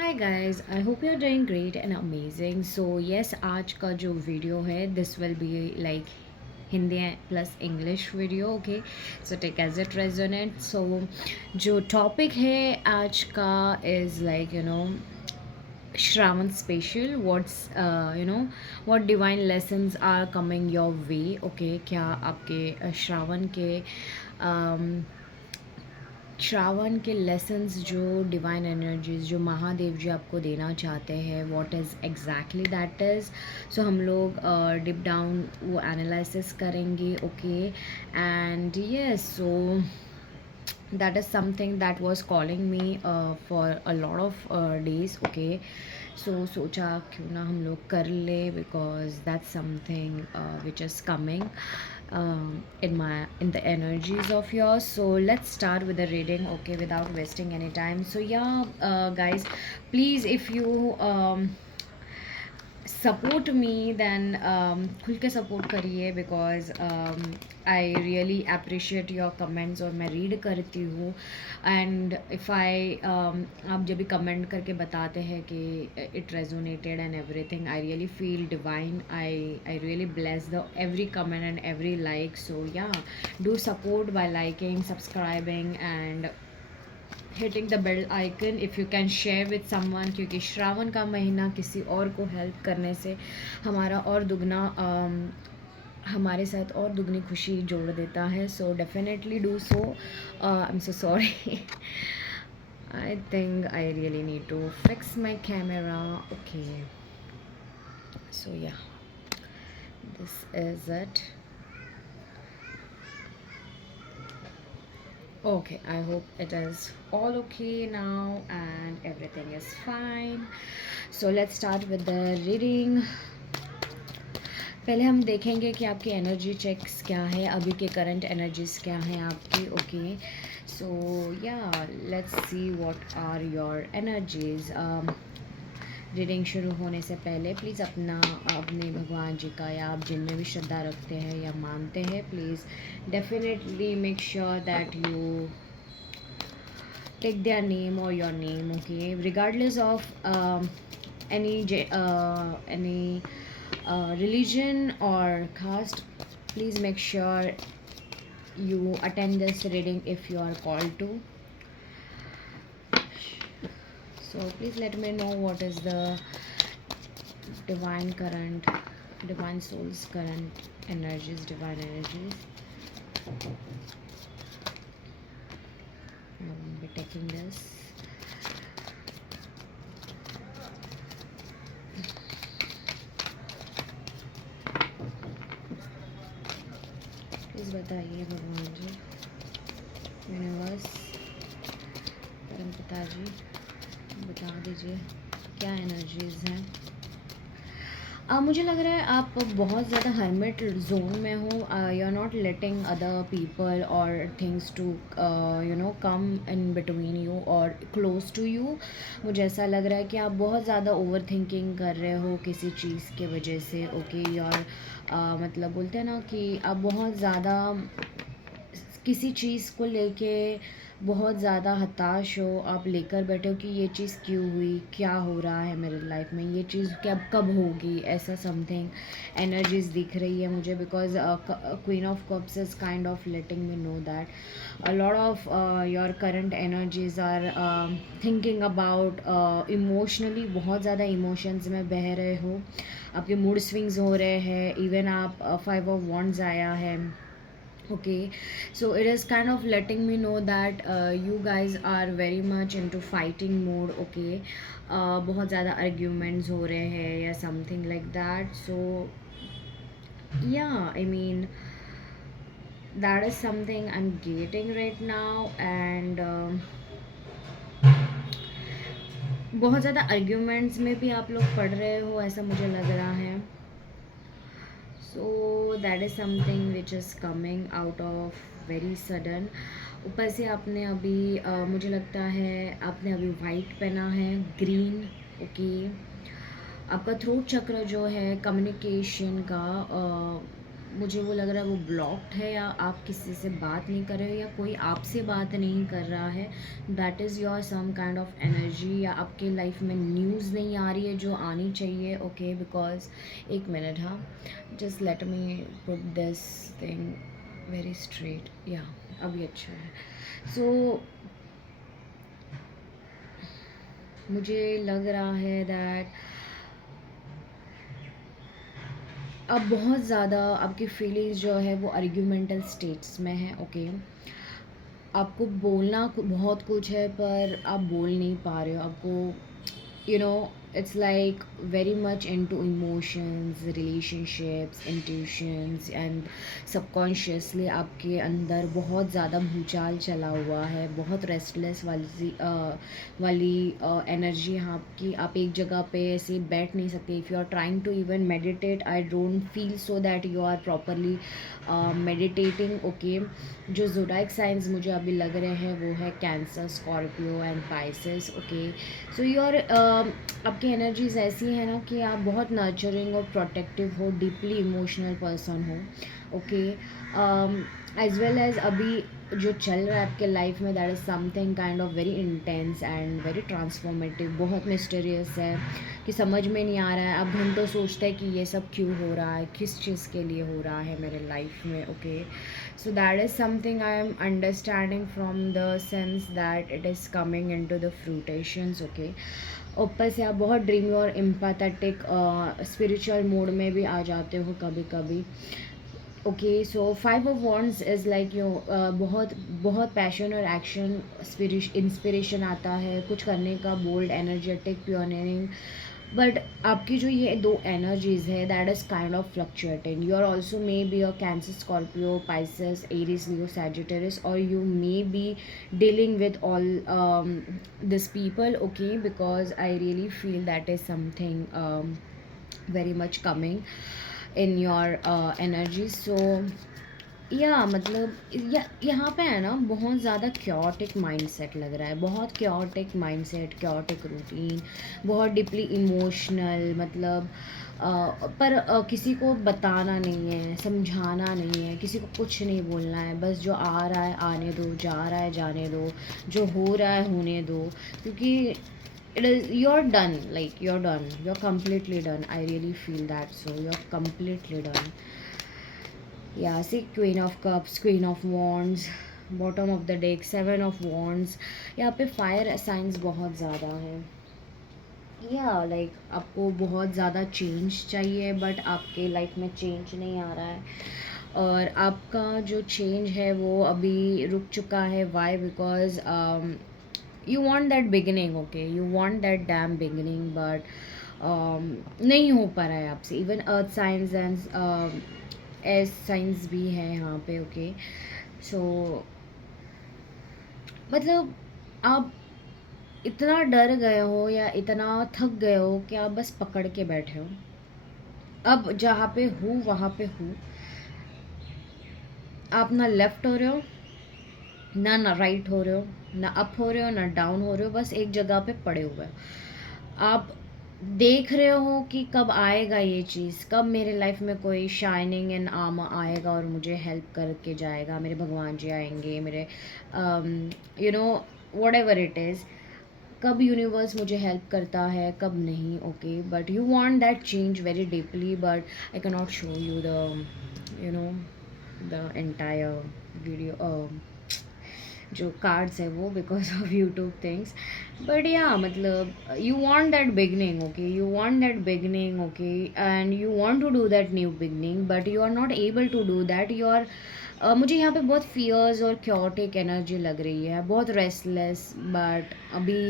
Hi guys, I hope you are doing great and amazing. So yes, आज का जो video है this will be like Hindi plus English video. Okay, so take as it resonate. So जो topic है आज का is like Shravan special. What's what divine lessons are coming your way. Okay, क्या आपके श्रावण के श्रावण के लेसन्स, जो डिवाइन एनर्जीज जो महादेव जी आपको देना चाहते हैं, what is exactly that is. So हम लोग डिप डाउन वो एनालिसिस करेंगे। Okay, and yes, so that is something that was calling me for a lot of days. Okay, so सोचा क्यों ना हम लोग कर ले, because that's something which is coming in the energies of yours. So let's start with the reading. Okay, without wasting any time. So yeah, guys, please, if you support me then खुल के support करिए, because I really appreciate your comments और मैं read करती हूँ। And if I आप जब भी कमेंट करके बताते हैं कि it resonated and everything, I really feel divine. I really bless the every comment and every like. So ya, do support by liking, subscribing and hitting the bell icon if you can share with someone, क्योंकि श्रावण का महीना किसी और को help करने से हमारा और दुगना हमारे साथ और दुगनी खुशी जोड़ देता है। So definitely do so. I am so sorry, I think I really need to fix my camera. Okay, so ya, this is it. Okay, I hope it is all okay now and everything is fine. So let's start with the reading. पहले हम देखेंगे कि आपकी energy checks क्या है, अभी के current energies क्या हैं आपकी। Okay, so yeah, let's see what are your energies. Reading शुरू होने से पहले प्लीज़ अपने भगवान जी का, या आप जिनमें भी श्रद्धा रखते हैं या मानते हैं, please definitely make sure that you take their name or your name. Okay, regardless of any religion or caste, please make sure you attend this reading if you are called to. So please let me know what is the divine current, divine soul's current energies, divine energies. I will be taking this. Please बताइए भगवान जी, universe, परम पिता जी, बता दीजिए क्या energies हैं। मुझे लग रहा है आप बहुत ज़्यादा हर्मिट जोन में हो। You are not letting other people और things to come in between you और क्लोज टू यू। मुझे ऐसा लग रहा है कि आप बहुत ज़्यादा ओवर थिंकिंग कर रहे हो किसी चीज़ के वजह से। ओके, और मतलब बोलते हैं ना कि आप बहुत ज़्यादा किसी चीज़ को लेके बहुत ज़्यादा हताश हो, आप लेकर बैठे हो कि ये चीज़ क्यों हुई, क्या हो रहा है मेरे लाइफ में, ये चीज़ कब होगी, ऐसा समथिंग एनर्जीज दिख रही है मुझे। Because queen of cups is kind of letting me know that a lot of your current energies are thinking about emotionally, बहुत ज़्यादा इमोशंस में बह रहे हो, आपके मूड स्विंग्स हो रहे हैं। इवन आप 5 of Wands आया है। Okay, so it is kind of letting me know that you guys are very much into fighting mode. Okay, बहुत ज़्यादा arguments हो रहे हैं या something like that. So yeah, I mean that is something I'm getting right now. And बहुत ज़्यादा arguments में भी आप लोग पढ़ रहे हो, ऐसा मुझे लग रहा है। So that is something which is coming out of very sudden. ऊपर से आपने अभी मुझे लगता है आपने अभी वाइट पहना है, ग्रीन। ओके, आपका थ्रोट चक्र जो है कम्युनिकेशन का, मुझे वो लग रहा है वो ब्लॉक्ड है, या आप किसी से बात नहीं कर रहे हो, या कोई आपसे बात नहीं कर रहा है. That is your some kind of energy. या आपके लाइफ में न्यूज़ नहीं आ रही है जो आनी चाहिए. ओके, बिकॉज एक मिनट, हाँ, just let me put this thing very straight. या अभी अच्छा है. सो मुझे लग रहा है दैट अब बहुत ज़्यादा आपकी फीलिंग्स जो है वो आर्ग्यूमेंटल स्टेट्स में है. ओके, आपको बोलना बहुत कुछ है पर आप बोल नहीं पा रहे हो. आपको it's like very much into emotions, relationships, intuitions and subconsciously आपके अंदर बहुत ज़्यादा भूचाल चला हुआ है. बहुत रेस्टलेस वाली एनर्जी है आपकी. आप एक जगह पे ऐसे बैठ नहीं सकते. If you are trying to even meditate, I don't feel so that you are properly meditating. Okay, जो ज़ोडाइक साइंस मुझे अभी लग रहे हैं वो है cancer, Scorpio and Pisces. Okay, so your आपकी एनर्जीज ऐसी है ना कि आप बहुत नर्चरिंग और प्रोटेक्टिव हो, डीपली इमोशनल पर्सन हो. ओके, एज वेल एज अभी जो चल रहा है आपके लाइफ में, that is something kind of very intense and very transformative. बहुत मिस्टीरियस है कि समझ में नहीं आ रहा है. आप घंटों सोचते हैं कि ये सब क्यों हो रहा है, किस चीज़ के लिए हो रहा है मेरे लाइफ में. Okay, so that is something I am understanding from the sense that it is coming into the fruitations. Okay, ऊपर से आप बहुत ड्रीमी और एम्पैथेटिक स्पिरिचुअल मोड में भी आ जाते हो कभी कभी. Okay, so 5 of Wands is like बहुत बहुत पैशन और एक्शन, इंस्पिरेशन आता है कुछ करने का, बोल्ड, एनर्जेटिक, प्योनियरिंग. बट आपकी जो ये दो एनर्जीज है that is kind of fluctuating. You are also may be a cancer, Scorpio, Pisces, Aries, Leo, Sagittarius, और you may be dealing with all these people. Okay, because I really feel that is something very much coming in your energy. So मतलब यहाँ पे है ना बहुत ज़्यादा chaotic mindset लग रहा है. बहुत क्योटिक माइंडसेट, क्योटिक रूटीन, बहुत डीपली इमोशनल. मतलब पर किसी को बताना नहीं है, समझाना नहीं है, किसी को कुछ नहीं बोलना है. बस जो आ रहा है आने दो, जा रहा है जाने दो, जो हो रहा है होने दो. क्योंकि it is, you're done, like you're completely done. I really feel that. So you're completely done. Yeah, see, Queen of Cups, Queen of Wands, bottom of the deck, 7 of Wands. यहाँ पे फायर साइंस बहुत ज़्यादा है. Like आपको बहुत ज़्यादा change चाहिए but आपके लाइफ में चेंज नहीं आ रहा है. और आपका जो चेंज है वो अभी रुक चुका है. Why? Because you want that beginning. Okay, you want that damn beginning, but नहीं हो पा रहा है आपसे. Even earth signs and S signs भी है यहाँ पे. ओके, सो मतलब आप इतना डर गए हो या इतना थक गए हो कि आप बस पकड़ के बैठे हो. अब जहाँ पे हूँ वहाँ पे हूँ. आप ना लेफ्ट हो रहे हो, ना राइट हो रहे हो, ना अप हो रहे हो, ना डाउन हो रहे हो. बस एक जगह पे पड़े हुए हो. आप देख रहे हो कि कब आएगा ये चीज़, कब मेरे लाइफ में कोई शाइनिंग एंड आर्मर आएगा और मुझे हेल्प करके जाएगा. मेरे भगवान जी आएंगे, मेरे वॉट एवर इट इज़. कब यूनिवर्स मुझे हेल्प करता है, कब नहीं. Okay, but you want that change very deeply, but I can not show you the the entire video, जो कार्ड्स है वो, because of YouTube things. But मतलब you want that beginning. Okay, you want that beginning. Okay, and you want to do that new beginning, but you are not able to do that. You are मुझे यहाँ पे बहुत fears और chaotic energy लग रही है, बहुत restless, but अभी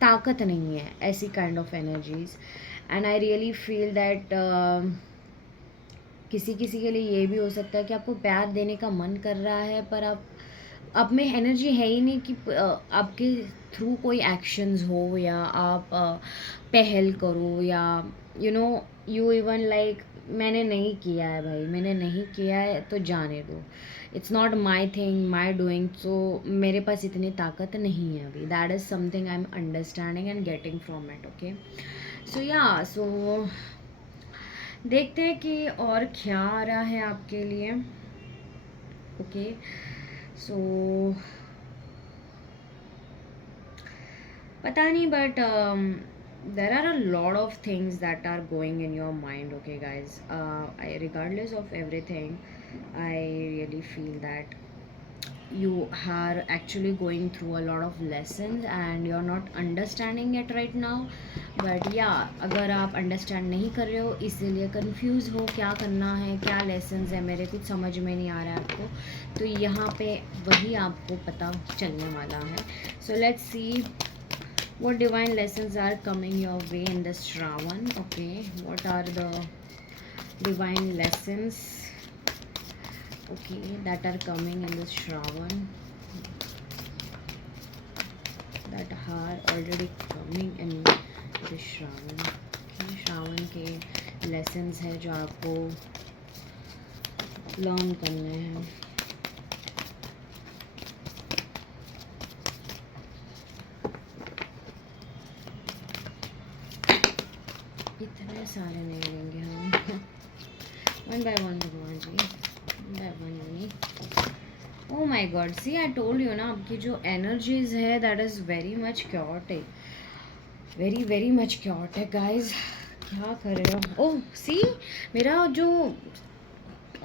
ताकत नहीं है. ऐसी kind of energies. And I really feel that किसी किसी के लिए ये भी हो सकता है कि आपको प्यार देने का मन कर रहा है पर आप में एनर्जी है ही नहीं कि आपके थ्रू कोई एक्शंस हो या आप पहल करो, या यू इवन लाइक मैंने नहीं किया है भाई, मैंने नहीं किया है तो जाने दो. It's not my thing, my doing. So मेरे पास इतनी ताकत नहीं है अभी. That is something I am understanding and getting from it. Okay, so देखते हैं कि और क्या आ रहा है आपके लिए. ओके, सो पता नहीं, but there are a lot of things that are going in your mind. Okay guys, regardless of everything, I really feel that you are actually going through a lot of lessons and you're not understanding it right now. But yeah, अगर आप understand नहीं कर रहे हो, इसीलिए confuse हो क्या करना है, क्या lessons है मेरे, कुछ समझ में नहीं आ रहा है आपको, तो यहाँ पे वही आपको पता चलने वाला है. So let's see what divine lessons are coming your way in this Shravan. Okay, what are the divine lessons, okay, that are coming in this Shravan, that are already coming in this Shravan. Okay, Shravan के lessons है जो आपको learn करने हैं. इतने सारे नहीं लेंगे हम. वन बाय वन भगवान जी, वन बाय वन नहीं. Oh my God, see I told you ना, आपकी जो energies है that is very much chaotic, very very much chaotic guys. क्या कर रहे हो? ओह सी, मेरा जो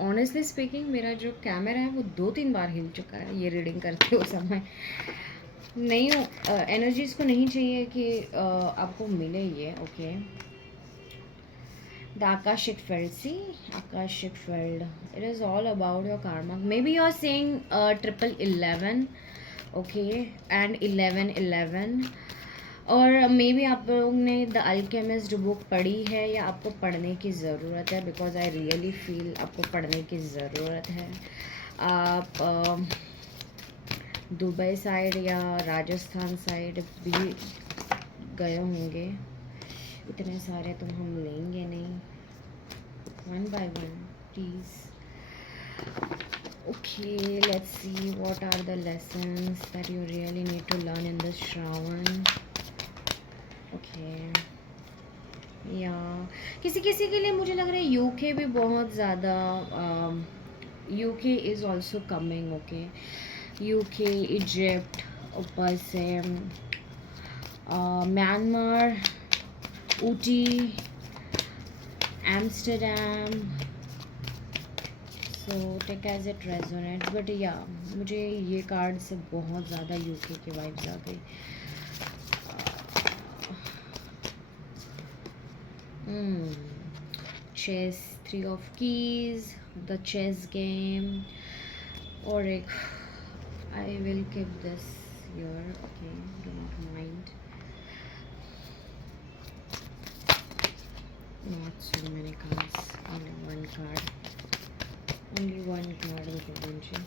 ऑनेस्टली स्पीकिंग मेरा जो कैमरा है वो 2-3 बार हिल चुका है ये रीडिंग करते हो समय. नहीं, एनर्जीज को नहीं चाहिए कि आपको मिले ये. Okay, the Akashic field. See, Akashic field. It is all about your karma. Maybe you are saying 1111, okay, and 1111. और मे बी आप लोग ने द अल्केमिस्ट बुक पढ़ी है या आपको पढ़ने की ज़रूरत है, बिकॉज आई रियली फील आपको पढ़ने की ज़रूरत है. आप दुबई साइड या राजस्थान साइड भी गए होंगे. इतने सारे तो हम लेंगे नहीं, one by one please. Okay, let's see what are the lessons that you really need to learn in this Shravan. Okay, yeah, किसी किसी के लिए मुझे लग रहा है यूके भी बहुत ज़्यादा, UK is also coming. Okay, UK, Egypt, ऊपर से Myanmar, Ooty, Amsterdam. So take as it resonates. But yeah मुझे ये कार्ड से बहुत ज़्यादा यूके की वाइब्स आ गई. Chess, 3 of keys, the chess game, और एक I will keep this here. Okay, don't mind. Not so many cards, only one card. Only one card भगवान.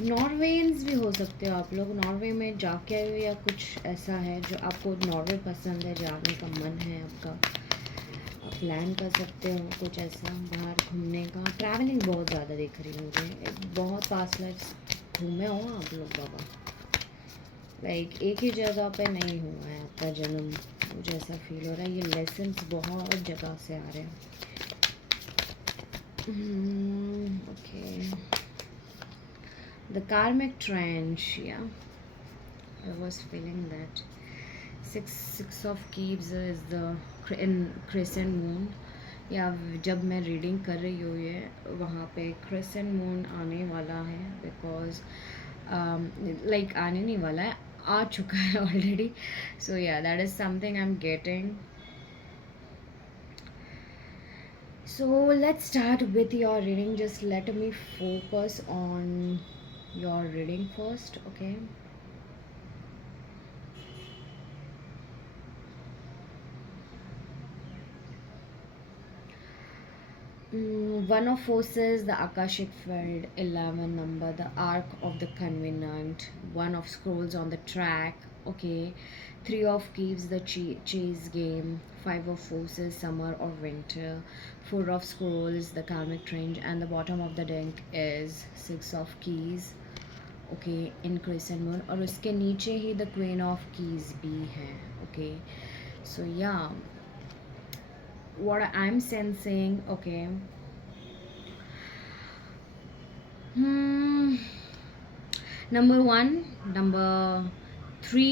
नॉर्वेन्स भी हो सकते हो आप लोग, नॉर्वे में जाके आए हो या कुछ ऐसा है जो आपको नॉर्वे पसंद है, जाने का मन है आपका, आप प्लान कर सकते हो कुछ ऐसा बाहर घूमने का. ट्रैवलिंग बहुत ज़्यादा दिख रही है मुझे, बहुत पास्ट लाइफ घूमे हो आप लोग बाबा. लाइक एक ही जगह पे नहीं हुआ है आपका जन्म, मुझे ऐसा फील हो रहा है. ये लेसन्स बहुत जगह से आ रहे हैं. Okay, the karmic trench, yeah, I was feeling that. Six of keys is the in crescent moon. या जब मैं रीडिंग कर रही हूँ ये वहाँ पे क्रेसेंट मून आने वाला है, बिकॉज लाइक आने नहीं वाला है, आ चुका है ऑलरेडी. सो या that is something I am getting. So let's start with your reading. Just let me focus on your reading first. Okay, one of forces, the Akashic field, 11 number, the arc of the convenant, one of scrolls on the track. Okay, 3 of keys, the chase game, 5 of forces, summer or winter, 4 of scrolls, the karmic trench, and the bottom of the deck is 6 of keys. Okay, in crescent moon, और उसके नीचे ही the queen of keys भी है. Okay, so या what I'm sensing, okay. Number one, number three,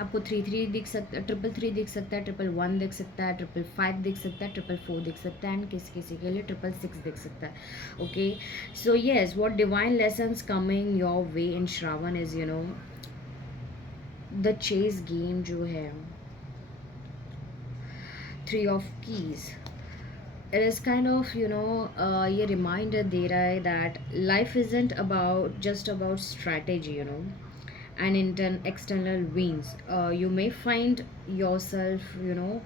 आपको three three दिख सकता है, ट्रिपल थ्री दिख सकता है, ट्रिपल वन दिख सकता है, ट्रिपल फाइव दिख सकता है, ट्रिपल फोर दिख सकता है, एंड किसी किसी के लिए ट्रिपल सिक्स दिख सकता है. Okay, so yes, what divine lessons coming your way in Shravan is, you know, the chess game जो है, three of keys, it is kind of, you know, ये reminder दे रहा है that life isn't about just about strategy, you know, and external wins. You may find yourself, you know,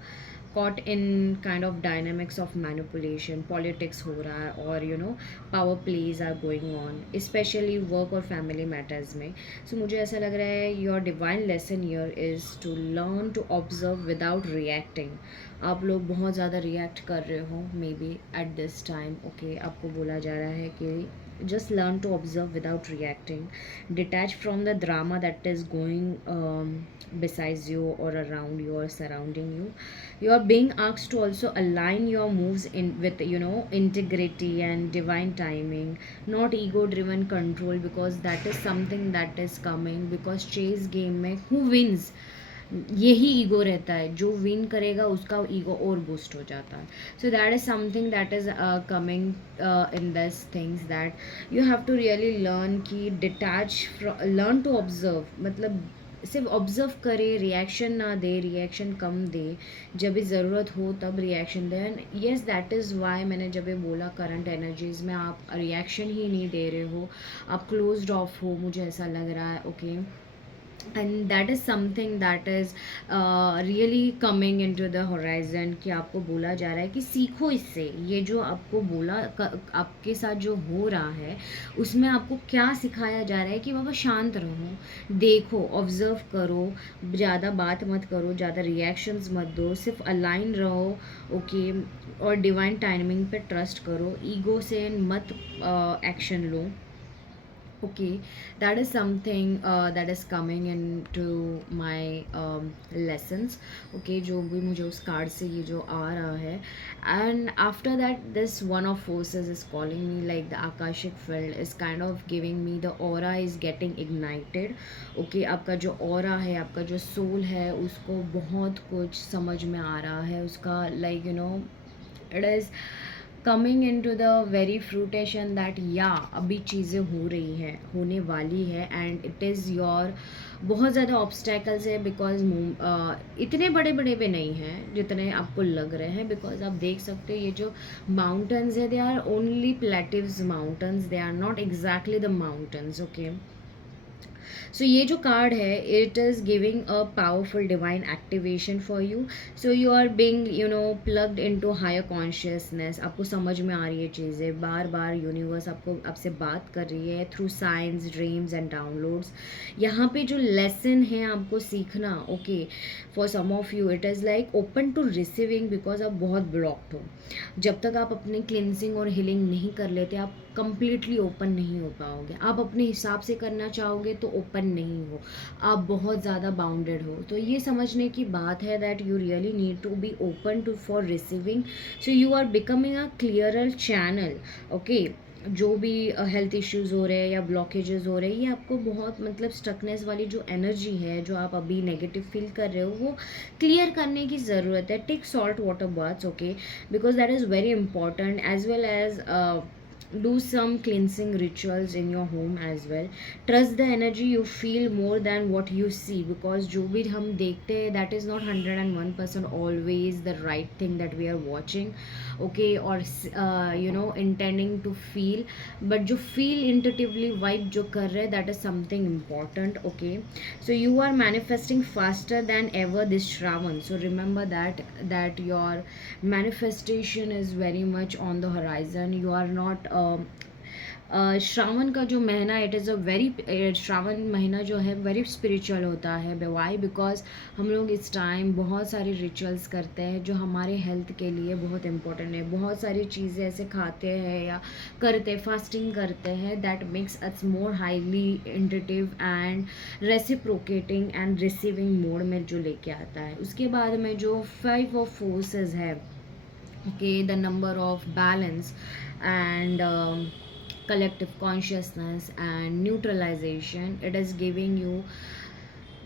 caught in kind of dynamics of manipulation, politics हो रहा है, और you know, power plays are going on, especially work और family matters में. So मुझे ऐसा लग रहा है your divine lesson here is to learn to observe without reacting. आप लोग बहुत ज़्यादा रिएक्ट कर रहे हो may be at this time. Okay, आपको बोला जा रहा है कि just learn to observe without reacting, detach from the drama that is going besides you or around you or surrounding you. You are being asked to also align your moves in with, you know, integrity and divine timing, not ego driven control, because that is something that is coming. Because chase game में who wins, यही ego रहता है, जो win करेगा उसका ego और boost हो जाता है. So that is something that is coming in this things, that you have to really learn कि डिटैच, लर्न टू ऑब्जर्व, मतलब सिर्फ ऑब्जर्व करे, रिएक्शन ना दे, रिएक्शन कम दे, जब भी ज़रूरत हो तब reaction they. And yes, that is why मैंने जब ये बोला करंट एनर्जीज़ में आप रिएक्शन ही नहीं दे रहे हो, आप क्लोज्ड ऑफ हो, मुझे ऐसा लग रहा है. Okay, and that is something that is really coming into the horizon, कि आपको बोला जा रहा है कि सीखो इससे. ये जो आपको बोला आपके साथ जो हो रहा है, उसमें आपको क्या सिखाया जा रहा है कि बाबा शांत रहो, देखो, ऑब्जर्व करो, ज़्यादा बात मत करो, ज़्यादा रिएक्शंस मत दो, सिर्फ अलाइन रहो. ओके, और डिवाइन टाइमिंग पे ट्रस्ट करो, ईगो से मत action low. Okay, that is something that is coming into my lessons. Okay, जो भी मुझे उस कार्ड से ये जो आ रहा है, and after that this one of forces is calling me, like the akashic field is kind of giving me, the aura is getting ignited. Okay, आपका जो aura है, आपका जो soul है, उसको बहुत कुछ समझ में आ रहा है, उसका like, you know, it is coming into the very fruition that या अभी चीज़ें हो रही हैं, होने वाली है, एंड इट इज़ योर, बहुत ज़्यादा ऑब्स्टैकल्स है, बिकॉज इतने बड़े बड़े पे नहीं हैं जितने आपको लग रहे हैं. बिकॉज आप देख सकते हो ये जो माउंटेन्स है, they are only plaintives mountains, they are not exactly the mountains. Okay, so ये जो कार्ड है, it is giving a powerful divine activation for you. So you are being, you know, plugged into higher consciousness. आपको समझ में आ रही है चीज़ें, बार बार universe आपसे बात कर रही है through signs, dreams and downloads. यहाँ पे जो लेसन है आपको सीखना, okay, for some of you it is like open to receiving, because आप बहुत ब्लॉक्ड हो. जब तक आप अपनी क्लिनजिंग और हीलिंग नहीं कर लेते, आप कंप्लीटली ओपन नहीं हो पाओगे. आप अपने हिसाब से करना चाहोगे तो ओपन नहीं हो, आप बहुत ज़्यादा बाउंडेड हो. तो ये समझने की बात है that you really need to be open to for receiving. So you are becoming a clearer channel. Okay, जो भी हेल्थ इश्यूज़ हो रहे हैं या ब्लॉकेजेस हो रहे हैं, ये आपको बहुत, मतलब स्टकनेस वाली जो एनर्जी है, जो आप अभी नेगेटिव फील कर रहे हो, वो क्लियर करने की ज़रूरत है. Take salt water baths. Okay, because that is very important, as well as do some cleansing rituals in your home as well. Trust the energy you feel more than what you see, because जो भी हम देखते हैं, that is not 101% always the right thing that we are watching. Okay, or you know, intending to feel, but जो feel intuitively vibe जो कर रहे हैं, that is something important. Okay, so you are manifesting faster than ever this Shravan. So remember that your manifestation is very much on the horizon. You are not Shravan का जो महीना, it is a very, Shravan महीना जो है very spiritual होता है. Why? Because हम लोग इस टाइम बहुत सारे रिचुअल्स करते हैं जो हमारे हेल्थ के लिए बहुत इंपॉर्टेंट है. बहुत सारी चीज़ें ऐसे खाते हैं या करते, फास्टिंग करते हैं, that makes us more highly intuitive and reciprocating and receiving mode में जो लेके आता है. उसके बाद में जो 5 ऑफ फोर्सेस है, okay, the number of balance and collective consciousness and neutralization. It is giving you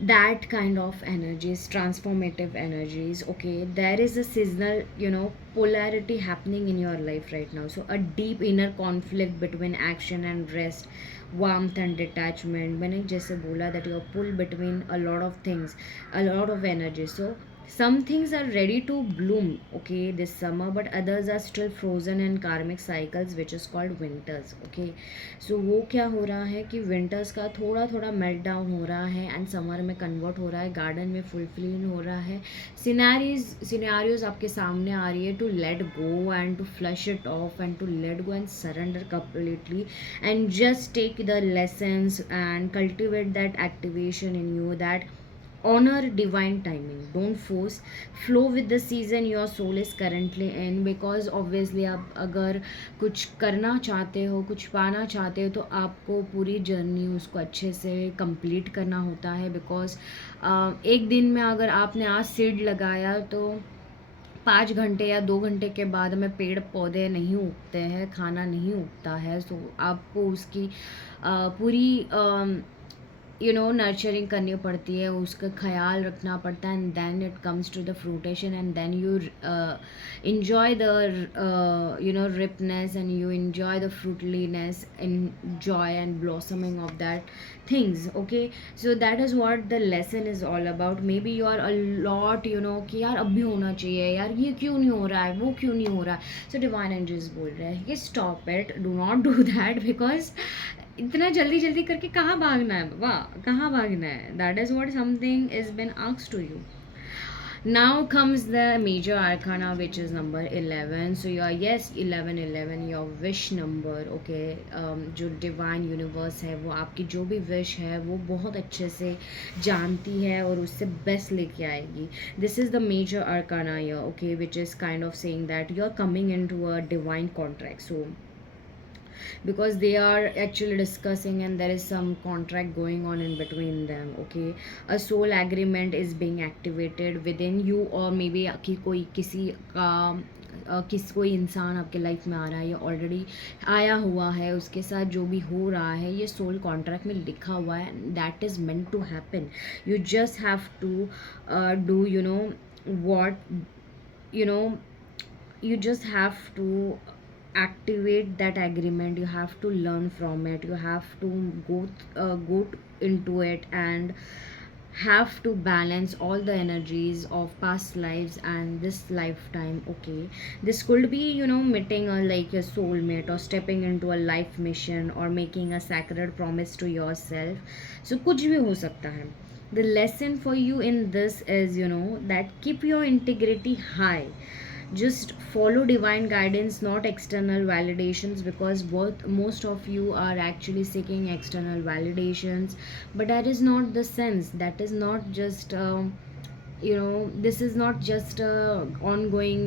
that kind of energies, transformative energies. Okay, there is a seasonal, polarity happening in your life right now. So a deep inner conflict between action and rest, warmth and detachment. मैंने जैसे बोला that you're pulled between a lot of things, a lot of energy. So some things are ready to bloom, okay, this summer, but others are still frozen in karmic cycles, which is called winters. Okay, सो वो क्या हो रहा है कि winters का थोड़ा थोड़ा melt down हो रहा है एंड समर में कन्वर्ट हो रहा है, गार्डन में फुलफिलिंग हो रहा है, सिनारियोज आपके सामने आ रही है to let go and to flush it off and to let go and surrender completely and just take the lessons and cultivate that activation in you, that honor divine timing, don't force, flow with the season your soul is currently in. Because obviously आप अगर कुछ करना चाहते हो, कुछ पाना चाहते हो, तो आपको पूरी जर्नी उसको अच्छे से कंप्लीट करना होता है. बिकॉज एक दिन में अगर आपने आज सीड लगाया तो 5 घंटे या 2 घंटे के बाद में पेड़ पौधे नहीं उगते हैं, खाना नहीं उगता है. सो आपको उसकी पूरी नर्चरिंग करनी पड़ती है, उसका ख्याल रखना पड़ता है, and then it comes to the fruition and then you enjoy the ripeness, and you enjoy the fruitliness and joy and blossoming of that things. Okay, so that is what the lesson is all about. Maybe you are a lot कि यार अब भी होना चाहिए, यार ये क्यों नहीं हो रहा है, वो क्यों नहीं हो रहा है. So divine angels बोल रहे हैं कि stop it, do not do that, because इतना जल्दी जल्दी करके कहाँ भागना है बाबा, कहाँ भागना है. That is what something is been asked to you. Now comes the major arcana, which is number 11. So your, yes, 11 your wish number. Okay, जो डिवाइन यूनिवर्स है वो आपकी जो भी विश है वो बहुत अच्छे से जानती है और उससे बेस्ट लेके आएगी. This is the major arcana here, okay, which is kind of saying that you are coming into a divine contract. So because they are actually discussing and there is some contract going on in between them. Okay, a soul agreement is being activated within you, or maybe कि कोई किसी का कोई इंसान आपके life में आ रहा है या ऑलरेडी आया हुआ है, उसके साथ जो भी हो रहा है ये सोल कॉन्ट्रैक्ट में लिखा हुआ है. That is meant to happen. You just have to do what you know you just have to activate that agreement. You have to learn from it, you have to go into it and have to balance all the energies of past lives and this lifetime. Okay, this could be meeting like a soulmate, or stepping into a life mission, or making a sacred promise to yourself. So कुछ भी हो सकता है. The lesson for you in this is that keep your integrity high. Just follow divine guidance, not external validations, because most of you are actually seeking external validations. But that is not the sense. That is not just this is not just a ongoing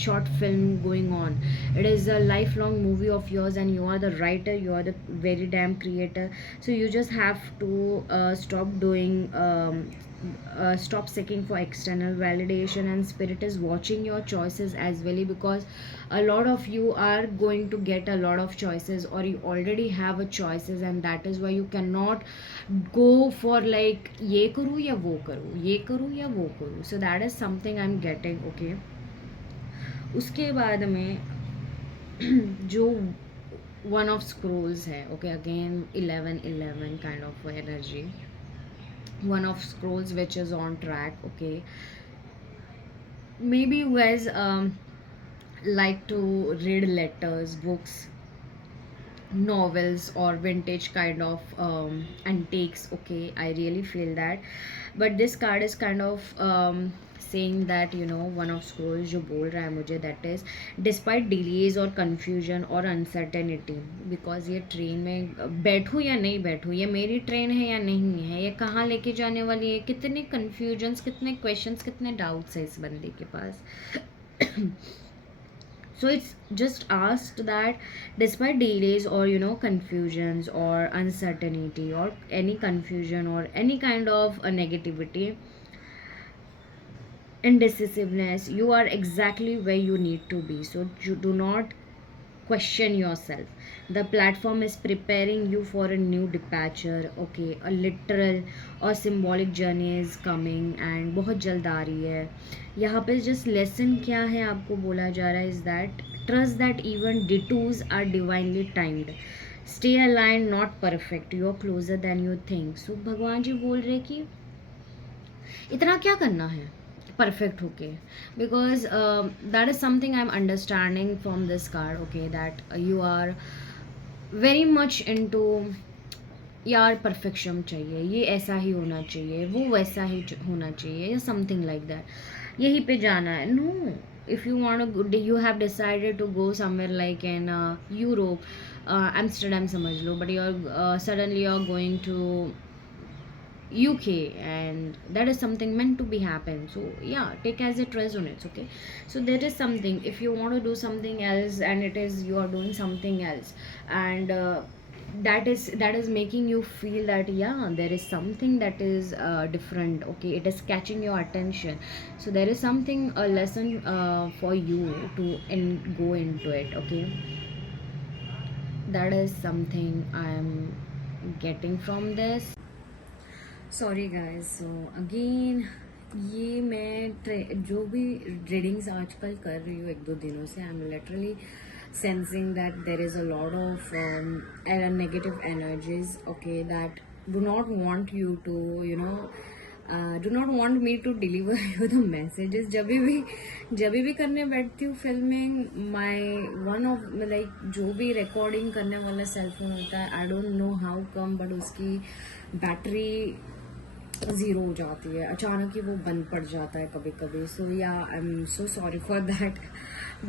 short film going on. It is a lifelong movie of yours, and you are the writer, you are the very damn creator. So you just have to stop seeking for external validation, and spirit is watching your choices as well, because a lot of you are going to get a lot of choices, or you already have a choices, and that is why you cannot go for like ये करूँ या वो करूँ, ये करूँ या वो करूँ. So that is something I'm getting. Okay, उसके बाद में जो one of scrolls है. Okay, again 11 kind of energy. One of scrolls which is on track. Okay, maybe you guys like to read letters, books, novels, or vintage kind of antiques. Okay, I really feel that. But this card is kind of saying that one of scrolls जो बोल रहा है मुझे, that is despite delays or confusion or uncertainty. because ये train में बैठूँ या नहीं बैठूँ, ये मेरी ट्रेन है या नहीं है, ये कहाँ लेके जाने वाली है, कितने कन्फ्यूजन्स, कितने क्वेश्चंस, कितने डाउट्स है इस बंदे के पास. So it's just asked that despite delays or confusions or uncertainty or any confusion or any kind of a negativity, indecisiveness. You are exactly where you need to be, so you do not question yourself. The platform is preparing you for a new departure. Okay, a literal or symbolic journey is coming and बहुत जल्द आ रही है. यहाँ पे just lesson क्या है आपको बोला जा रहा है is that trust that even detours are divinely timed. Stay aligned, not perfect. You are closer than you think. So भगवान जी बोल रहे कि इतना क्या करना है परफेक्ट होके, because that is something I am understanding from this card. Okay, that you are very much into यार परफेक्शन चाहिए, ये ऐसा ही होना चाहिए, वो वैसा ही होना चाहिए, या समथिंग लाइक दैट, यहीं पे जाना है. No, if you want to, you have decided to go somewhere like in Europe, Amsterdam समझ लो, but you're suddenly you're going to UK, and that is something meant to be happen. So yeah, take as it resonates. Okay, so there is something, if you want to do something else and it is you are doing something else, and that is making you feel that yeah, there is something that is different. Okay, it is catching your attention, so there is something, a lesson for you to go into it. Okay, that is something I am getting from this. Sorry guys. So again, ये मैं जो भी readings आजकल कर रही हूँ एक दो दिनों से, I am literally sensing that there is a lot of negative energies. Okay, that do not want you to do not want me to deliver you the messages. जब भी करने बैठती हूँ filming, my one of like जो भी recording करने वाला cellphone होता है, I don't know how come, but उसकी बैटरी ज़ीरो हो जाती है, अचानक ही वो बंद पड़ जाता है कभी कभी. So ya I am so sorry for that,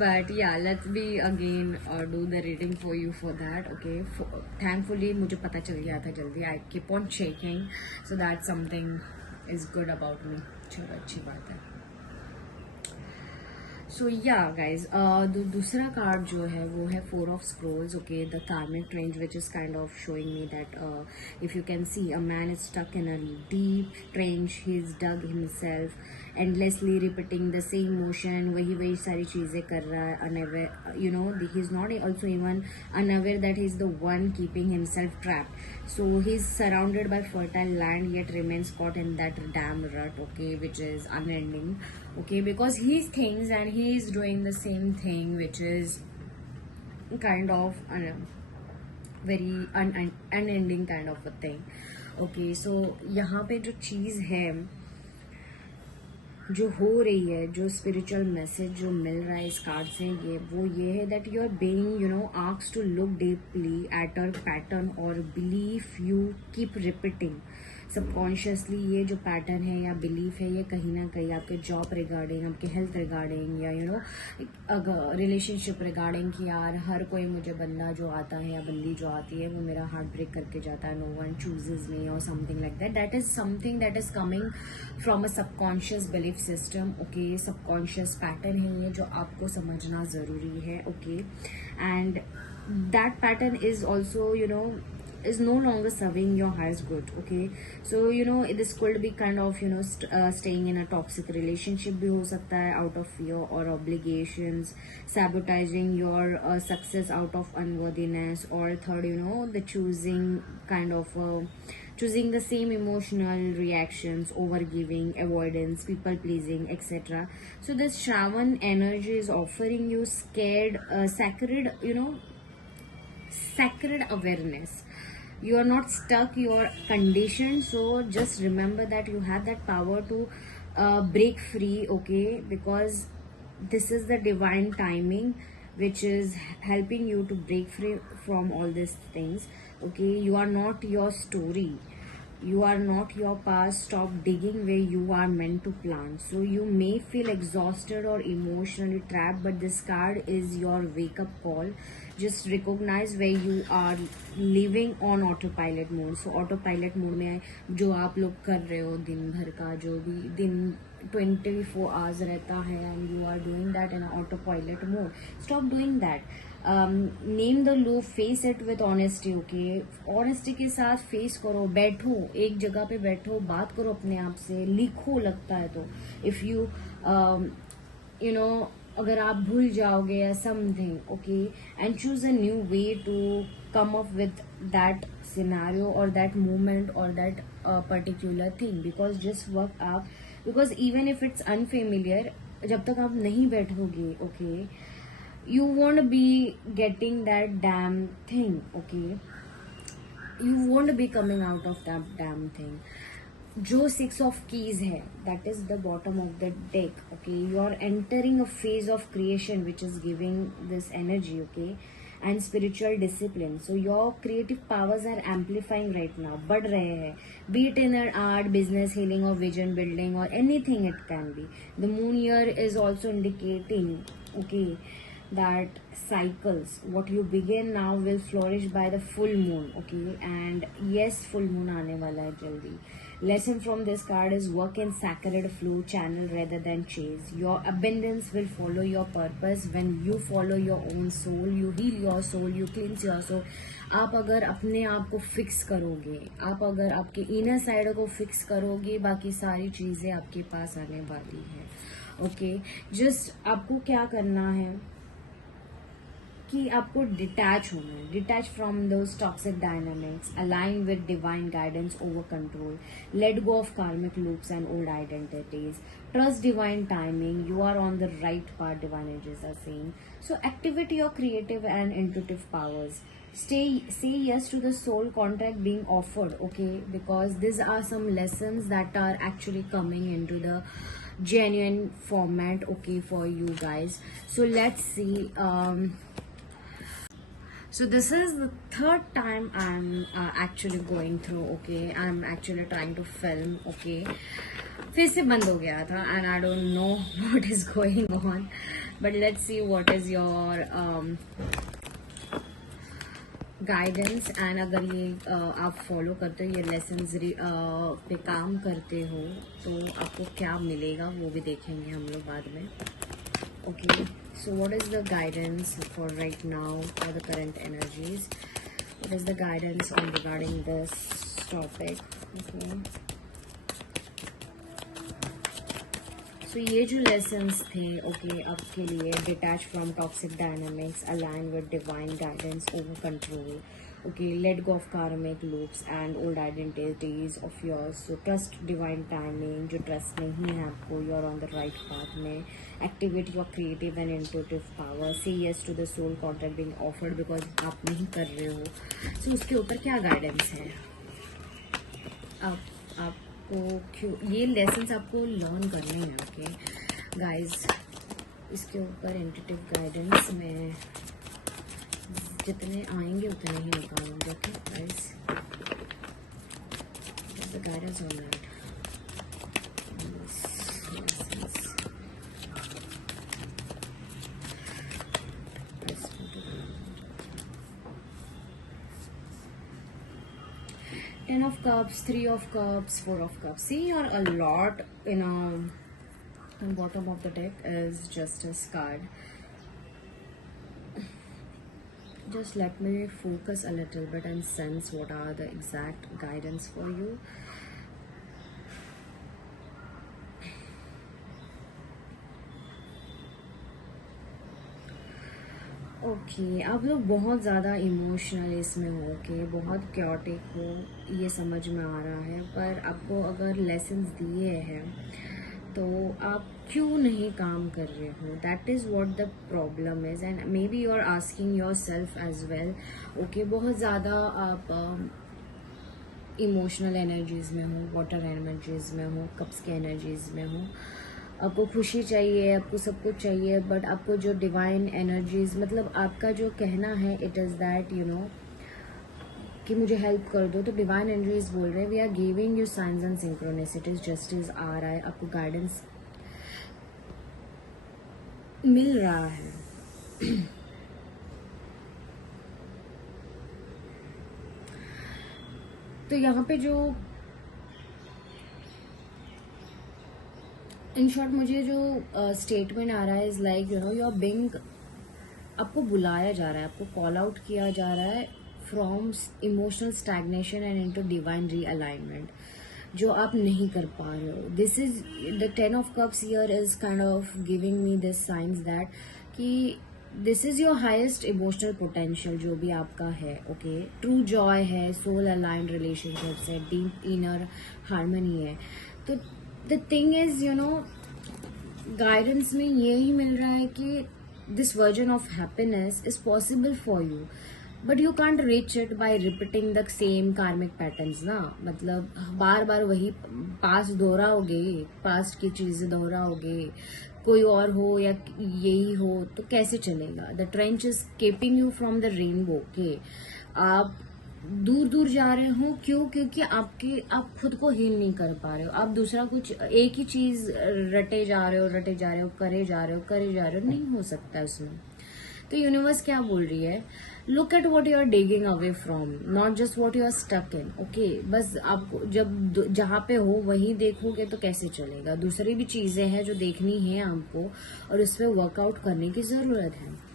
but ya let's be again do the reading for you for that. Okay, thankfully मुझे पता चल गया था जल्दी. I keep on checking, so that something is good about me. चलो, अच्छी बात है. सो या गाइज, दूसरा कार्ड जो है वो है four of scrolls. Okay, the karmic trench which is kind of showing me that if you can see a man is stuck in a deep trench. He is dug himself, endlessly repeating the same motion. वही सारी चीज़ें कर रहा है, unaware, you know, he is not also even unaware that he is the one keeping himself trapped. So he's surrounded by fertile land yet remains caught in that damn rut. Okay, which is unending. Okay, because he thinks and he is doing the same thing, which is kind of very unending kind of a thing. Okay, so यहाँ पे जो चीज़ है, जो हो रही है, जो spiritual message जो मिल रहा है इस कार्ड से, ये है that you are being asked to look deeply at a pattern और belief you keep repeating subconsciously. ये जो पैटर्न है या बिलीफ है, ये कहीं ना कहीं आपके जॉब रिगार्डिंग, आपके हेल्थ रिगार्डिंग, या अगर रिलेशनशिप रिगार्डिंग कि यार हर कोई मुझे बंदा जो आता है या बंदी जो आती है वो मेरा हार्ट ब्रेक करके जाता है, नो वन चूजेज मी और something like that. That is something that is coming from a subconscious belief system. Okay, subconscious pattern है ये जो आपको समझना ज़रूरी है. Okay, and that pattern is also is no longer serving your highest good. Okay, so this could be kind of staying in a toxic relationship bhi ho sakta hai, out of fear or obligations, sabotaging your success out of unworthiness, or third, the choosing kind of choosing the same emotional reactions, overgiving, avoidance, people pleasing, etc. So this Shravan energy is offering you sacred awareness. You are not stuck, you are conditioned. So just remember that you have that power to break free. Okay, because this is the divine timing which is helping you to break free from all these things. Okay, you are not your story, you are not your past. Stop digging where you are meant to plant. So you may feel exhausted or emotionally trapped, but this card is your wake up call. Just recognize where you are living on autopilot mode. So autopilot mode में जो आप लोग कर रहे हो दिन भर का, जो भी दिन 24 आवर्स रहता है and you are doing that in auto pilot mode. Stop doing that. Name the low, face it with honesty. Okay, honesty के साथ फेस करो. बैठो एक जगह पे, बैठो, बात करो अपने आप से, लिखो लगता है तो. इफ यू यू नो अगर आप भूल जाओगे या something, okay, and choose a new way to come up with that scenario or that moment or that particular thing, because just work up, because even if it's unfamiliar, जब तक आप नहीं बैठोगे, okay, you won't be getting that damn thing. Okay, you won't be coming out of that damn thing. जो 6 of keys है, that is the bottom of the deck. Okay, you are entering a phase of creation which is giving this energy. Okay, and spiritual discipline. So your creative powers are amplifying right now, बढ़ रहे हैं, be it in art, business, healing or vision building or anything it can be. The moon here is also indicating, okay, that cycles, what you begin now will flourish by the full moon. Okay, and yes, full moon आने वाला है जल्दी. Lesson from this card is work in sacred flow channel rather than chase. Your abundance will follow your purpose when you follow your own soul. You heal your soul, you cleanse your soul. आप अगर अपने आप को fix करोगे, आप अगर आपके inner side को फिक्स करोगे, बाकी सारी चीजें आपके पास आने वाली है. ओके, जस्ट आपको क्या करना है कि आपको डिटैच होना है. Detach from those toxic dynamics, align with divine guidance over control, let go of karmic loops and old identities, trust divine timing, you are on the right path, divine energies are saying. So activate your creative and intuitive powers. Say yes to the soul contract being offered. Okay, because these are some lessons that are actually coming into the genuine format, okay, for you guys. So let's see. So this is the third time I'm actually going through. Okay, I'm actually trying to film. Okay, फिर से बंद हो गया था and I don't know what is going on, but let's see what is your guidance. And अगर ये आप follow करते हो, ये लेसन्स पे काम करते हो, तो आपको क्या मिलेगा वो भी देखेंगे हम लोग बाद में. Okay, so what is the guidance for right now for the current energies? What is the guidance on regarding this topic? Okay, तो ये जो लेसन्स थे, ओके, आपके लिए, detach from toxic dynamics, align with divine guidance over control, okay, let go of karmic loops and old identities of yours. So trust divine timing, जो trust नहीं है आपको, you are on the right path में. Activate your creative and intuitive power. Say yes to the soul contract being offered, because आप नहीं कर रहे हो. सो उसके ऊपर क्या गाइडेंस है? आप क्यों ये लेसन्स आपको लर्न करने हैं? ओके गाइस, इसके ऊपर इंट्यूटिव गाइडेंस में जितने आएंगे उतने ही निकालूंगा. Okay guys, the guidance on that. Ten of Cups, 3 of Cups, 4 of Cups. See, you're a lot in the bottom of the deck is Justice card. Just let me focus a little bit and sense what are the exact guidance for you. Okay, आप लोग बहुत ज़्यादा emotional इसमें हो के, बहुत chaotic हो, ये समझ में आ रहा है. पर आपको अगर लेसन्स दिए हैं तो आप क्यों नहीं काम कर रहे हो? That is what the problem is. And maybe you are asking yourself as well. Okay, बहुत ज़्यादा आप इमोशनल एनर्जीज में हो, वाटर एनर्जीज में हो, कप्स के एनर्जीज में हो. आपको खुशी चाहिए, आपको सब कुछ चाहिए, बट आपको जो डिवाइन एनर्जीज, मतलब आपका जो कहना है, it is that you know कि मुझे हेल्प कर दो. तो डिवाइन एनर्जीज बोल रहे हैं, we are giving you signs and synchronicities. Justice आ रहा है, आपको गाइडेंस मिल रहा है. तो यहाँ पे जो इन शॉर्ट मुझे जो स्टेटमेंट आ रहा है is like you know your being, आपको बुलाया जा रहा है, आपको कॉल आउट किया जा रहा है from emotional stagnation and into divine realignment, जो आप नहीं कर पा रहे हो. This is the 10 of Cups here is kind of giving me this signs that कि this is your highest emotional potential जो भी आपका है. ओके, ट्रू जॉय है, सोल अलाइंड रिलेशनशिप्स है, डीप इनर हार्मनी है. तो the thing is you know guidance में यही मिल रहा है कि this version of happiness is possible for you, but you can't reach it by repeating the same karmic patterns ना. मतलब बार बार वही पास्ट दोहराओगे, पास्ट की चीजें दोहराओगे, कोई और हो या यही हो तो कैसे चलेगा. The trench is keeping you from the rainbow के आप दूर दूर जा रहे हो. क्यों? क्योंकि आप खुद को हील नहीं कर पा रहे हो. आप दूसरा कुछ एक ही चीज रटे जा रहे हो, करे जा रहे हो. नहीं हो सकता उसमें. तो यूनिवर्स क्या बोल रही है, look at what you are digging away from, not just what you are stuck in. Okay, बस आपको जब जहाँ पे हो वहीं देखोगे तो कैसे चलेगा. दूसरी भी चीजें हैं जो देखनी है आपको और उस पर वर्कआउट करने की जरूरत है.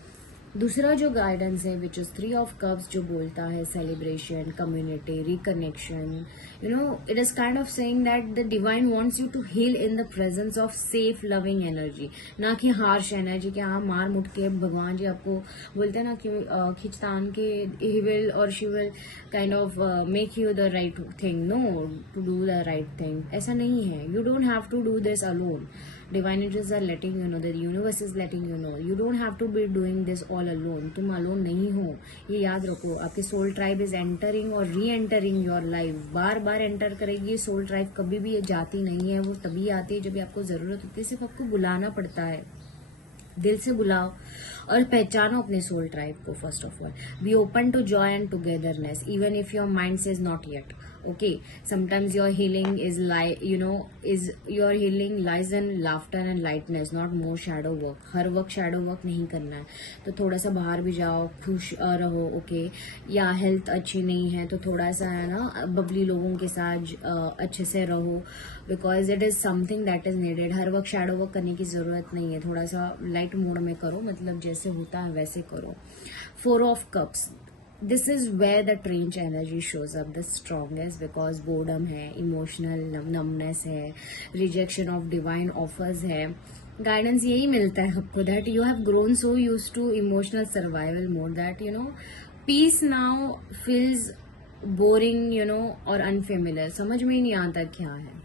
दूसरा जो गाइडेंस है विच इज 3 of Cups जो बोलता है celebration, community, reconnection. You know it is kind of saying that the divine wants you to heal in the presence of safe loving energy, ना कि हार्श एनर्जी के हाँ मार मुट के भगवान जी आपको बोलते हैं ना कि खिंचतान के ही विल और she will kind of make you the right thing. No, to do the right thing ऐसा नहीं है. You don't have to do this alone. Divine angels are letting you know, the universe is letting you know, you don't have to be doing this all alone. तुम alone नहीं हो, ये याद रखो. आपकी सोल ट्राइब इज एंटरिंग और री entering your life. Bar bar enter करेगी. सोल ट्राइब कभी भी ये जाती नहीं है, वो तभी आती है जब आपको जरूरत होती है. सिर्फ आपको बुलाना पड़ता है. दिल से बुलाओ और पहचानो अपने सोल ट्राइब को. First of all be open to joy and togetherness even if your mind says not yet. Okay, sometimes your healing is your healing lies in laughter and lightness, not more shadow work. हर वक्त shadow work नहीं करना है. तो थोड़ा सा बाहर भी जाओ, खुश रहो. ओके, या हेल्थ अच्छी नहीं है तो थोड़ा सा है ना बबली लोगों के साथ अच्छे से रहो, because it is something that is needed. हर वक्त shadow work करने की जरूरत नहीं है. थोड़ा सा लाइट मोड में करो, मतलब जैसे होता है वैसे करो. 4 of Cups, this is where the trench energy shows up the strongest, because boredom है, emotional numbness है, rejection of divine offers है. गाइडेंस यही मिलता है आपको that you have grown so used to emotional survival mode that you know peace now feels boring, you know, or unfamiliar. समझ में ही नहीं आता क्या है.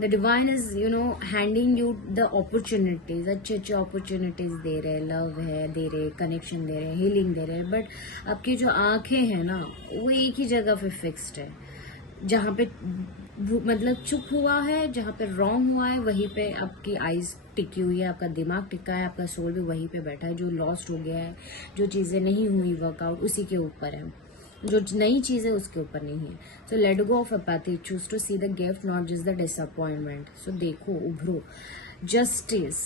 The divine is you no handing you the opportunities. अच्छे अच्छे अपॉर्चुनिटीज दे रहे, love है दे रहे, कनेक्शन दे रहे, हीलिंग दे रहे. बट आपकी जो आंखें हैं ना वो एक ही जगह पे फिक्स्ड है. जहाँ पे मतलब चुप हुआ है, जहाँ पे रॉन्ग हुआ है वहीं पे आपकी आईज टिकी हुई है, आपका दिमाग टिका है, आपका सोल भी वहीं पे बैठा है. जो लॉस्ट हो गया है, जो चीजें नहीं हुई वर्कआउट, उसी के ऊपर है. जो नई चीज है उसके ऊपर नहीं है. So let go of apathy, choose to see the gift not just the disappointment. So देखो, उभरो. Justice.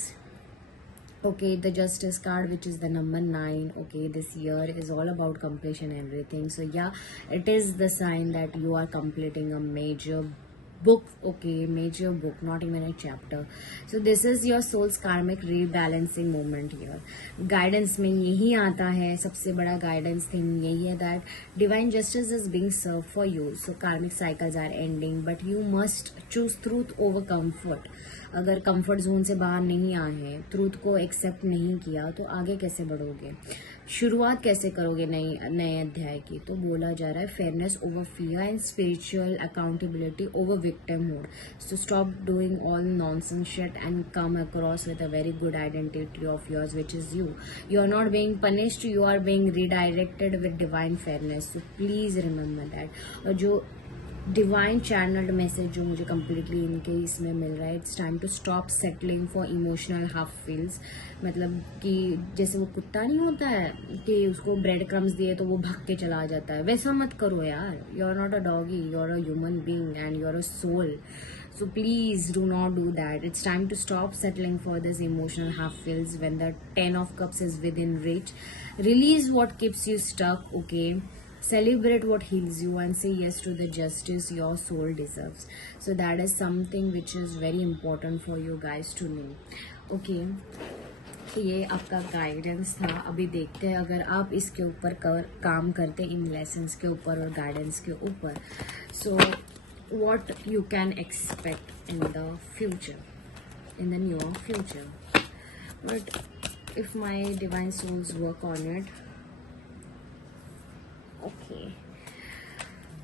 Okay, the justice card, which is the number 9. Okay, this year is all about completion, everything. So yeah, it is the sign that you are completing a major book. Okay, major book, not even a chapter. So this is your soul's karmic rebalancing moment here. Guidance में यही आता है, सबसे बड़ा guidance thing यही है that divine justice is being served for you. So karmic cycles are ending, but you must choose truth over comfort. अगर comfort zone से बाहर नहीं आए हैं, ट्रूथ को एक्सेप्ट नहीं किया, तो आगे कैसे बढ़ोगे, शुरुआत कैसे करोगे नए अध्याय की. तो बोला जा रहा है fairness over fear and spiritual accountability over victimhood. So stop doing all nonsense shit and come across with a very good identity of yours which is you. You are not being punished, you are being redirected with divine fairness. So please remember that. और जो divine channelled message जो मुझे completely इनके इसमें मिल रहा है, it's time to stop settling for emotional half feels. मतलब कि जैसे वो कुत्ता नहीं होता है कि उसको ब्रेड क्रम्स दिए तो वो भाग के चला जाता है, वैसा मत करो यार. You are not a doggy, you are a human being and you are a soul. So please do not do that. It's time to stop settling for this emotional half fills when the 10 of Cups is within reach. Release what keeps you stuck, okay? celebrate what heals you and say yes to the justice your soul deserves. So that is something which is very important for you guys to know. Okay, तो ये आपका guidance था. अभी देखते हैं अगर आप इसके ऊपर काम करते इन लेसन्स के ऊपर और गाइडेंस के ऊपर, सो what you can expect in the future, in the near future. But if my divine souls work on it, okay,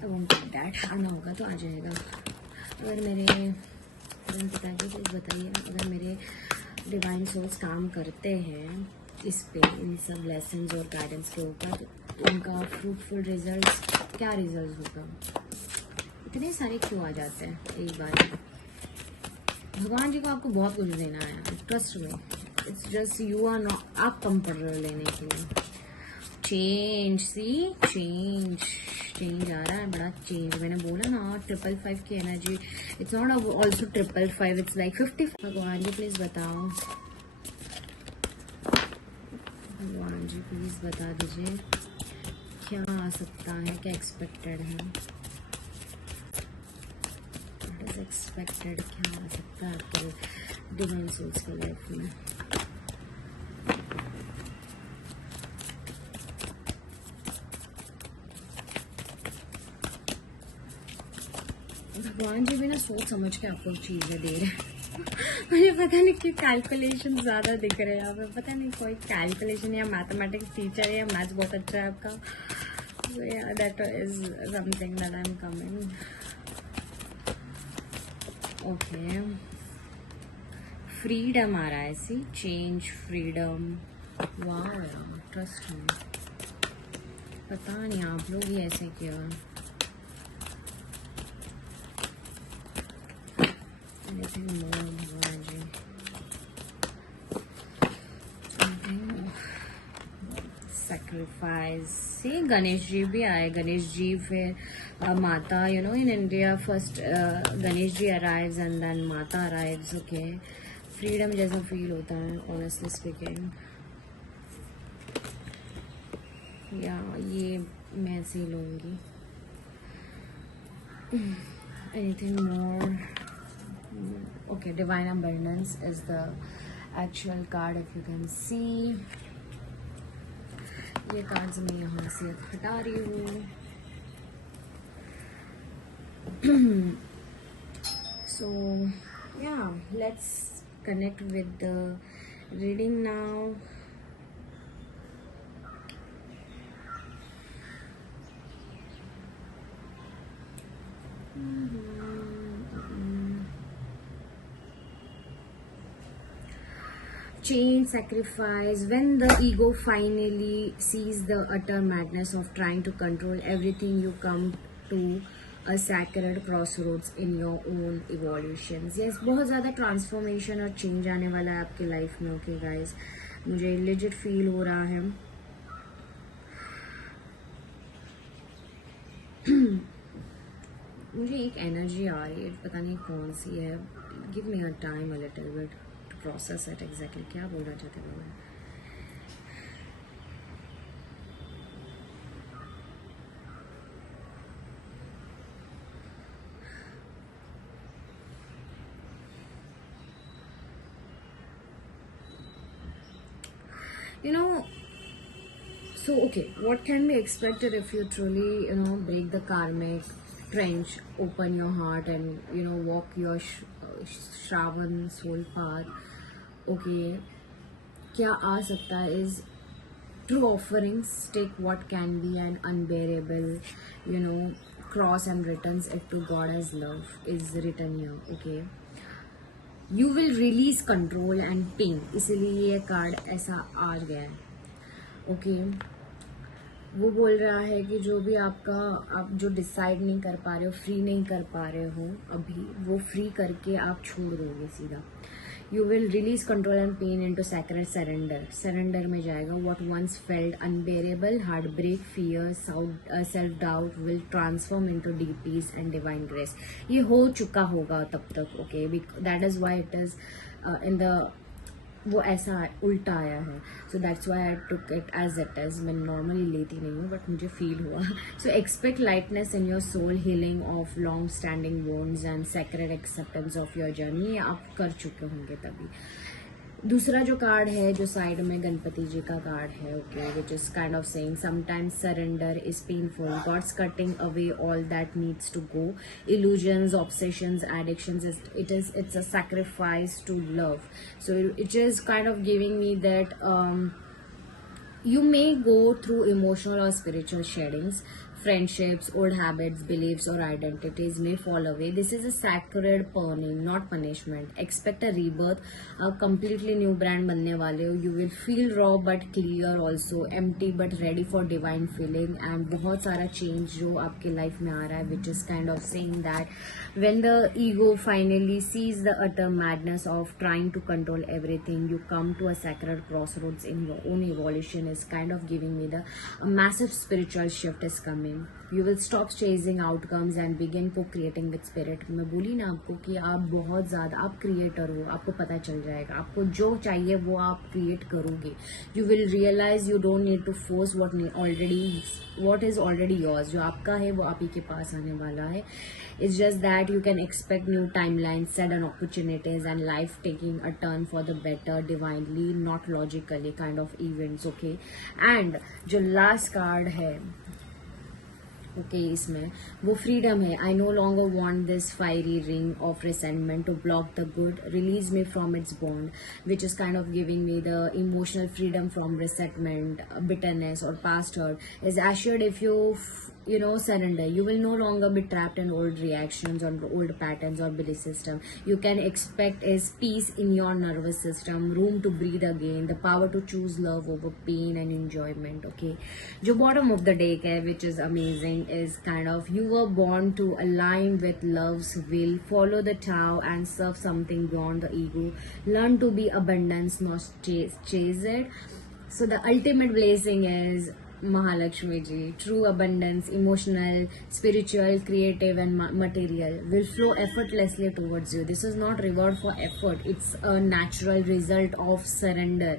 I won't do that. आना होगा तो आ जाएगा. अगर मेरे पिताजी प्लीज बताइए, अगर मेरे डिवाइन सोल्स काम करते हैं इस पे, इन सब लेसन्स और गाइडेंस के ऊपर, तो उनका फ्रूटफुल रिजल्ट क्या रिजल्ट होगा? इतने सारे क्यों आ जाते हैं एक बार? भगवान जी को आपको बहुत कुछ देना है, ट्रस्ट में. It's just you are not, आप कम पड़ रहे हो लेने के लिए. चेंज, सी चेंज आ रहा है, बड़ा चेंज. मैंने बोला ना 555 की energy, it's not also 555, it's like 50. भगवान जी प्लीज बताओ, भगवान जी प्लीज बता दीजिए क्या आ सकता है, क्या एक्सपेक्टेड है, एक्सपेक्टेड क्या आ सकता है आपके डिवाइन सोल्स की लाइफ में. भगवान जी भी ना सोच समझ के आपको चीजें दे रहे हैं. मुझे पता नहीं कि कैलकुलेशन ज्यादा दिख रहे हैं यहाँ पे, पता नहीं कोई कैलकुलेशन या मैथमेटिक्स टीचर है या मैथ्स बहुत अच्छा है आपका. So yeah, that is something that I'm coming. Okay. Freedom आ रहा है, सी चेंज, फ्रीडम. वाह यार, ट्रस्ट में. पता नहीं आप लोग ही ऐसे किया. Anything more, भगवान जी. Sacrifice. See, गणेश जी भी आए. गणेश जी फिर माता, you know, in India first Ganesh ji arrives and then Mata arrives. Okay, freedom जैसा फील होता है, honestly speaking. या ये मैं ऐसे ही लूँगी. Anything more? Okay, divine abundance is the actual card, if you can see. ये कार्ड्स मैं यहाँ से हटा रही हूँ. So yeah, let's connect with the reading now. Change, sacrifice. When the ego finally sees the utter madness of trying to control everything, you come to a sacred crossroads in your own evolutions. Yes, बहुत ज़्यादा transformation और change आने वाला है आपके life में. Okay guys, मुझे legit feel हो रहा है. मुझे एक एनर्जी आ रही है, पता नहीं कौन सी है. Give me a time, a little bit to process it. Exactly क्या बोलना चाहते हैं मैं. You know, so okay, what can be expected if you truly, you know, break the karmic trench, open your heart and, you know, walk your Shravan soul path. Okay, क्या आ सकता है is true offerings, take what can be an unbearable, you know, cross and returns it to God as love is written here. Okay, you will release control and pain. इसीलिए ये card ऐसा आ गया है. Okay, वो बोल रहा है कि जो भी आपका, आप जो डिसाइड नहीं कर पा रहे हो, फ्री नहीं कर पा रहे हो अभी, वो फ्री करके आप छोड़ दोगे सीधा. You will release control and pain into sacred surrender. Surrender में जाएगा. What once felt unbearable, heartbreak, fear, self doubt will transform into deep peace and divine grace. ये हो चुका होगा तब तक. Okay, that is why it is in the वो ऐसा उल्टा आया है. So that's why I took it as it is. मैं नॉर्मली लेती नहीं हूँ बट मुझे फील हुआ. सो expect lightness in your soul, healing of long standing wounds and sacred acceptance of your journey. आप कर चुके होंगे तभी. दूसरा जो कार्ड है जो साइड में गणपति जी का कार्ड है, okay, which is kind of saying sometimes surrender is painful, god's cutting away all that needs to go, illusions, obsessions, addictions, it's a sacrifice to love. So it is kind of giving me that you may go through emotional or spiritual sheddings. Friendships, old habits, beliefs or identities may fall away. This is a sacred pruning, not punishment. Expect a rebirth, a completely new brand बनने वाले हो. You will feel raw but clear, also empty but ready for divine feeling. And बहुत सारा change जो आपके life में आ रहा है, which is kind of saying that when the ego finally sees the utter madness of trying to control everything, you come to a sacred crossroads in your own evolution. Is kind of giving me the a massive spiritual shift is coming. You will stop chasing outcomes and begin co-creating with spirit. मैं बोली ना आपको कि आप बहुत ज़्यादा, आप creator हो, आपको पता चल जाएगा. आपको जो चाहिए वो आप क्रिएट करोगे. You will realize you don't need to force what is already yours. जो आपका है वो आप ही के पास आने वाला है. It's just that you can expect new timelines, sudden opportunities and life taking a turn for the better, divinely, not logically kind of events, okay? And जो last card है, ओके, इसमें वो फ्रीडम है. I no longer want this fiery ring of resentment to block the good, release me from its bond, which is kind of giving me the emotional freedom from resentment, bitterness or past hurt. Is assured if you surrender. You will no longer be trapped in old reactions or old patterns or belief system. You can expect is peace in your nervous system, room to breathe again, the power to choose love over pain and enjoyment, okay? जो bottom of the deck है, which is amazing, is kind of you were born to align with love's will, follow the Tao and serve something beyond the ego, learn to be abundance, not chase it. So the ultimate blessing is Mahalakshmi ji. True abundance, emotional, spiritual, creative and material will flow effortlessly towards you. This is not reward for effort. It's a natural result of surrender.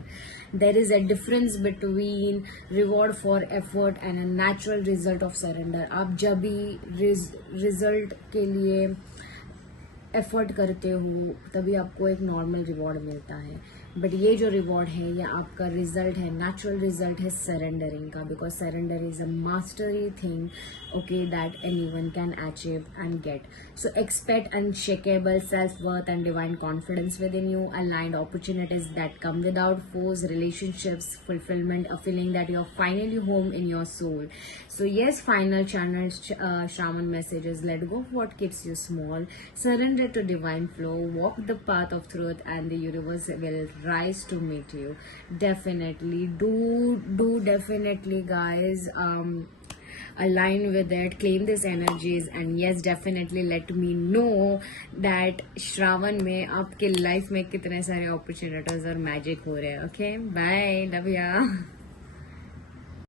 There is a difference between reward for effort and a natural result of surrender. आप जब भी result के लिए effort करते हो तभी आपको एक नॉर्मल रिवॉर्ड मिलता है. बट ये जो रिवॉर्ड है ये आपका रिजल्ट है, नेचुरल रिजल्ट है सरेंडरिंग का, because surrender is a mastery thing, okay, that anyone can achieve and get. So expect unshakable self worth and divine confidence with in you, aligned opportunities that come without force, relationships, fulfillment, a feeling that you're finally home in your soul. So yes, final channel Shravan messages, let go of what keeps you small, surrender to divine flow, walk the path of truth and the universe will rise to meet you. Definitely do definitely guys align with it, claim these energies and yes, definitely let me know that Shravan में आपके life में कितने सारे opportunities और magic हो रहे हैं. Okay, bye, love या.